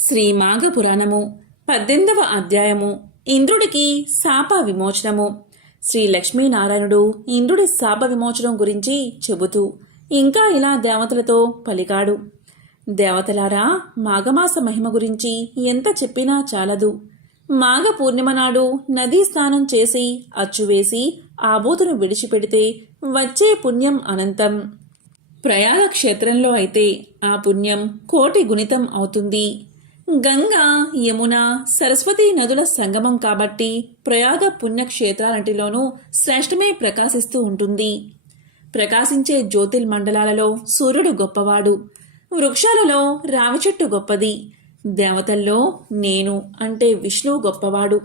శ్రీ మాఘ పురాణము 18వ అధ్యాయము ఇంద్రుడికి శాప విమోచనము. శ్రీ లక్ష్మీనారాయణుడు ఇంద్రుడి శాప విమోచనం గురించి చెబుతూ ఇంకా ఇలా దేవతలతో పలికాడు. దేవతలారా, మాఘమాస మహిమ గురించి ఎంత చెప్పినా చాలదు. మాఘ పూర్ణిమ నాడు నదీ స్నానం చేసి అచ్చువేసి ఆబోతును విడిచిపెడితే వచ్చే పుణ్యం అనంతం. ప్రయాగ క్షేత్రంలో అయితే ఆ పుణ్యం కోటి గుణితం అవుతుంది. గంగా, యమున, సరస్వతి నదుల సంగమం కాబట్టి ప్రయాగ పుణ్యక్షేత్రాలంటిలోనూ శ్రేష్టమే ప్రకాశిస్తూ ఉంటుంది. ప్రకాశించే జ్యోతిర్మండలాలలో సూర్యుడు గొప్పవాడు, వృక్షాలలో రావి చెట్టు గొప్పది, దేవతల్లో నేను అంటే విష్ణువు గొప్పవాడు,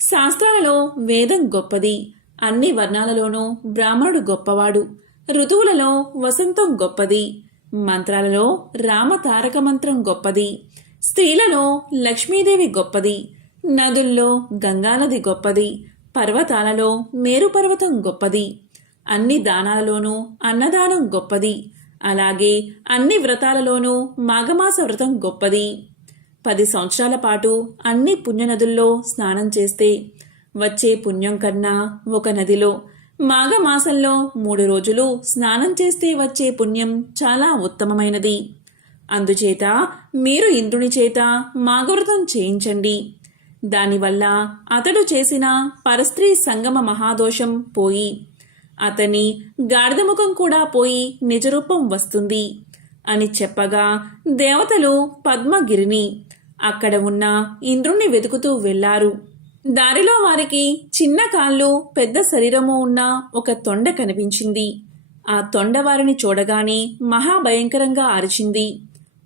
శాస్త్రాలలో వేదం గొప్పది, అన్ని వర్ణాలలోనూ బ్రాహ్మణుడు గొప్పవాడు, ఋతువులలో వసంతం గొప్పది, మంత్రాలలో రామ తారక మంత్రం గొప్పది, స్త్రీలలో లక్ష్మీదేవి గొప్పది, నదుల్లో గంగానది గొప్పది, పర్వతాలలో మేరు పర్వతం గొప్పది, అన్ని దానాలలోనూ అన్నదానం గొప్పది, అలాగే అన్ని వ్రతాలలోనూ మాఘమాస వ్రతం గొప్పది. 10 సంవత్సరాల పాటు అన్ని పుణ్యనదుల్లో స్నానం చేస్తే వచ్చే పుణ్యం కన్నా ఒక నదిలో మాఘమాసంలో 3 రోజులు స్నానం చేస్తే వచ్చే పుణ్యం చాలా ఉత్తమమైనది. అందుచేత మీరు ఇంద్రుని చేత మాఘవ్రతం చేయించండి. దానివల్ల అతడు చేసిన పరస్త్రీ సంగమ మహాదోషం పోయి అతని గాడిదముఖం కూడా పోయి నిజరూపం వస్తుంది అని చెప్పగా దేవతలు పద్మగిరిని అక్కడ ఉన్న ఇంద్రుణ్ణి వెతుకుతూ వెళ్లారు. దారిలో వారికి చిన్న కాళ్ళు పెద్ద శరీరము ఉన్న ఒక తొండ కనిపించింది. ఆ తొండ వారిని చూడగానే మహాభయంకరంగా అరిచింది.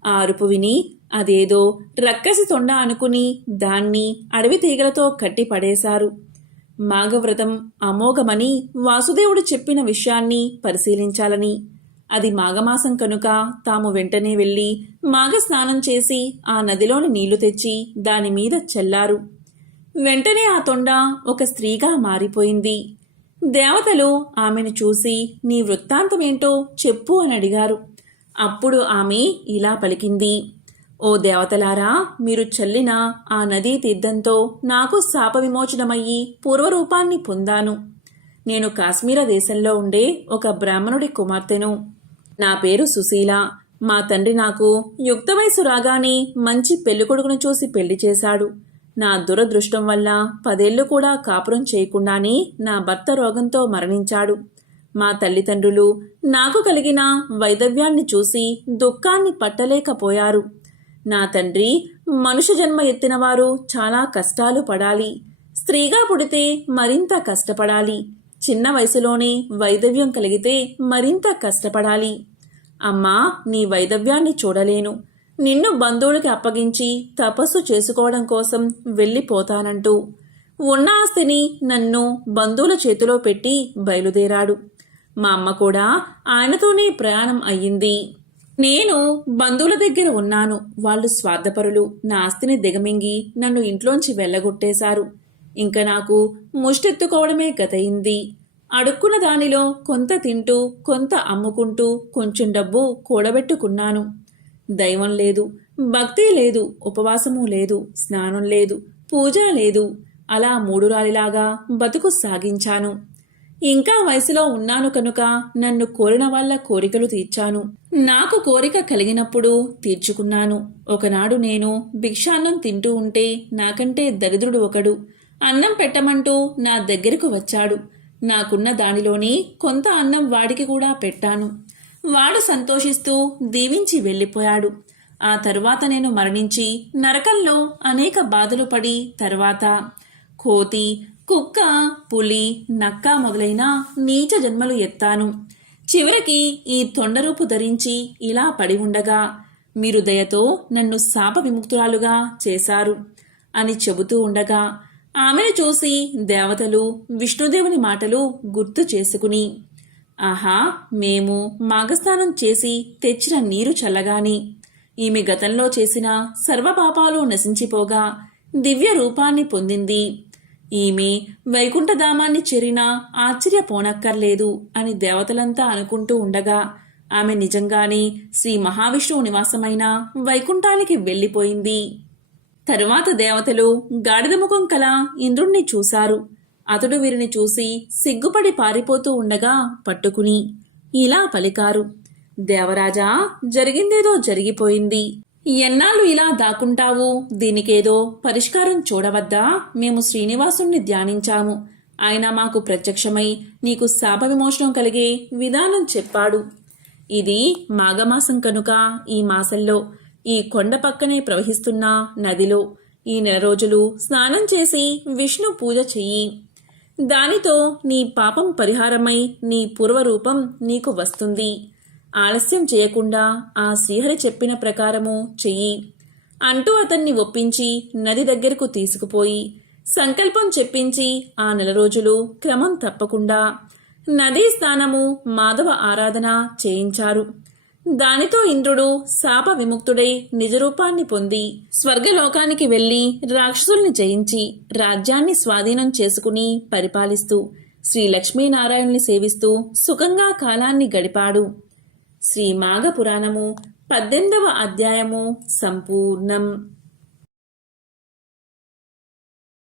ఆ అరుపు విని అదేదో రక్కసి తొండ అనుకుని దాన్ని అడవి తీగలతో కట్టి పడేశారు. మాఘవ్రతం అమోఘమని వాసుదేవుడు చెప్పిన విషయాన్ని పరిశీలించాలని, అది మాఘమాసం కనుక తాము వెంటనే వెళ్లి మాఘ స్నానం చేసి ఆ నదిలోని నీళ్లు తెచ్చి దానిమీద చల్లారు. వెంటనే ఆ తొండ ఒక స్త్రీగా మారిపోయింది. దేవతలు ఆమెను చూసి నీ వృత్తాంతమేంటో చెప్పు అని అడిగారు. అప్పుడు ఆమె ఇలా పలికింది. ఓ దేవతలారా, మీరు చల్లిన ఆ నదీ తీర్థంతో నాకు శాప విమోచనమయ్యి పూర్వరూపాన్ని పొందాను. నేను కాశ్మీర దేశంలో ఉండే ఒక బ్రాహ్మణుడి కుమార్తెను. నా పేరు సుశీల. మా తండ్రి నాకు యుక్త వయసు రాగానే మంచి పెళ్ళికొడుకును చూసి పెళ్లి చేశాడు. నా దురదృష్టం వల్ల 10 ఏళ్లు కూడా కాపురం చేయకుండానే నా భర్త రోగంతో మరణించాడు. మా తల్లిదండ్రులు నాకు కలిగిన వైదవ్యాన్ని చూసి దుఃఖాన్ని పట్టలేకపోయారు. నా తండ్రి మనుష్య జన్మ ఎత్తినవారు చాలా కష్టాలు పడాలి, స్త్రీగా పుడితే మరింత కష్టపడాలి, చిన్న వయసులోనే వైదవ్యం కలిగితే మరింత కష్టపడాలి. అమ్మా, నీ వైదవ్యాన్ని చూడలేను, నిన్ను బంధువులకి అప్పగించి తపస్సు చేసుకోవడం కోసం వెళ్ళిపోతానంటూ ఉన్న ఆస్తిని నన్ను బంధువుల చేతిలో పెట్టి బయలుదేరాడు. మా అమ్మ కూడా ఆయనతోనే ప్రయాణం అయ్యింది. నేను బంధువుల దగ్గర ఉన్నాను. వాళ్ళు స్వార్థపరులు. నా ఆస్తిని దిగమింగి నన్ను ఇంట్లోంచి వెళ్ళగొట్టేశారు. ఇంకా నాకు ముష్టెత్తుకోవడమే గతయింది. అడుక్కున్న దానిలో కొంత తింటూ కొంత అమ్ముకుంటూ కొంచెం డబ్బు కూడబెట్టుకున్నాను. దైవం లేదు, భక్తి లేదు, ఉపవాసము లేదు, స్నానం లేదు, పూజ లేదు. అలా మూడురాలిలాగా బతుకు సాగించాను. ఇంకా వయసులో ఉన్నాను కనుక నన్ను కోరిన వాళ్ళ కోరికలు తీర్చాను. నాకు కోరిక కలిగినప్పుడు తీర్చుకున్నాను. ఒకనాడు నేను భిక్షాన్నం తింటూ ఉంటే నాకంటే దరిద్రుడు ఒకడు అన్నం పెట్టమంటూ నా దగ్గరకు వచ్చాడు. నాకున్న దానిలోని కొంత అన్నం వాడికి కూడా పెట్టాను. వాడు సంతోషిస్తూ దీవించి వెళ్ళిపోయాడు. ఆ తరువాత నేను మరణించి నరకంలో అనేక బాధలు పడి తర్వాత కోతి, కుక్క, పులి, నక్క మొదలైన నీచ జన్మలు ఎత్తాను. చివరికి ఈ తొండరూపు ధరించి ఇలా పడి ఉండగా మీరు దయతో నన్ను శాప విముక్తురాలుగా చేశారు అని చెబుతూ ఉండగా ఆమెను చూసి దేవతలు విష్ణుదేవుని మాటలు గుర్తు చేసుకుని, ఆహా, మేము మాఘస్నానం చేసి తెచ్చిన నీరు చల్లగాని ఈమె గతంలో చేసిన సర్వపాపాలు నశించిపోగా దివ్య రూపాన్ని పొందింది. ఈమె వైకుంఠధామాన్ని చేరినా ఆశ్చర్యపోనక్కర్లేదు అని దేవతలంతా అనుకుంటూ ఉండగా ఆమె నిజంగానే శ్రీ మహావిష్ణువు నివాసమైన వైకుంఠానికి వెళ్ళిపోయింది. తరువాత దేవతలు గాడిద ముఖం కల ఇంద్రుణ్ణి చూశారు. అతడు వీరిని చూసి సిగ్గుపడి పారిపోతూ ఉండగా పట్టుకుని ఇలా పలికారు: దేవరాజా, జరిగిందేదో జరిగిపోయింది. ఎన్నాళ్ళు ఇలా దాక్కుంటావు? దీనికేదో పరిష్కారం చూడవద్దా? మేము శ్రీనివాసుణ్ణి ధ్యానించాము. ఆయన మాకు ప్రత్యక్షమై నీకు శాప విమోచనం కలిగే విధానం చెప్పాడు. ఇది మాఘమాసం కనుక ఈ మాసంలో ఈ కొండ పక్కనే ప్రవహిస్తున్న నదిలో ఈ 9 రోజులు స్నానం చేసి విష్ణు పూజ చెయ్యి. దానితో నీ పాపం పరిహారమై నీ పూర్వరూపం నీకు వస్తుంది. ఆలస్యం చేయకుండా ఆ శ్రీహరి చెప్పిన ప్రకారము చెయ్యి అంటూ అతన్ని ఒప్పించి నది దగ్గరకు తీసుకుపోయి సంకల్పం చెప్పించి ఆ 9 రోజులు క్రమం తప్పకుండా నదీ స్నానము, మాధవ ఆరాధన చేయించారు. దానితో ఇంద్రుడు శాప విముక్తుడై నిజరూపాన్ని పొంది స్వర్గలోకానికి వెళ్లి రాక్షసుల్ని జయించి రాజ్యాన్ని స్వాధీనం చేసుకుని పరిపాలిస్తూ శ్రీ లక్ష్మీనారాయణుని సేవిస్తూ సుఖంగా కాలాన్ని గడిపాడు. శ్రీ మాఘ పురాణము 18వ అధ్యాయము సంపూర్ణం.